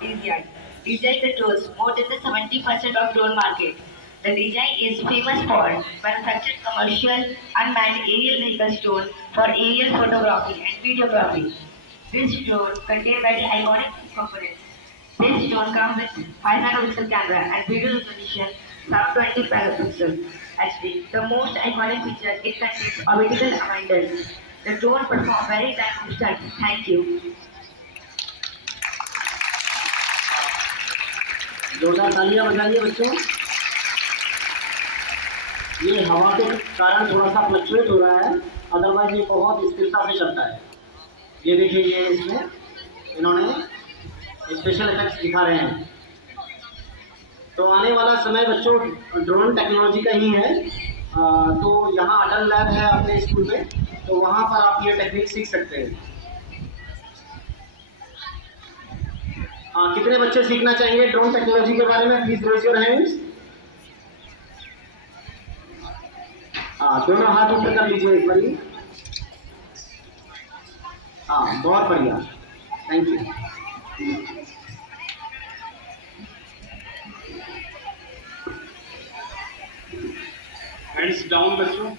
DJI. DJI controls more than the 70% of drone market. The DJI is famous for manufacturing commercial unmanned aerial vehicle drone for aerial photography and videography. This drone contains very iconic components. This drone comes with 5 megapixel camera and video resolution 720 megapixels HD. The most iconic feature, it contains orbital reminders. The drone performs very dynamic stunts. Thank you. जोरदार तालियां बजाइए बच्चों। ये हवा के कारण थोड़ा सा फ्लक्चुएट हो रहा है, अदरवाइज ये बहुत स्थिरता से चलता है। ये देखिए, ये इसमें इन्होंने स्पेशल इफेक्ट्स दिखा रहे हैं। तो आने वाला समय बच्चों ड्रोन टेक्नोलॉजी का ही है। तो यहाँ अटल लैब है अपने स्कूल में, तो वहाँ पर आप ये टेक्निक सीख सकते हैं। कितने बच्चे सीखना चाहेंगे ड्रोन टेक्नोलॉजी के बारे में? Please raise your hands. दोनों हाथ ऊपर कर लीजिए एक बारी। बहुत बढ़िया, थैंक यू। हैंड्स डाउन बच्चों।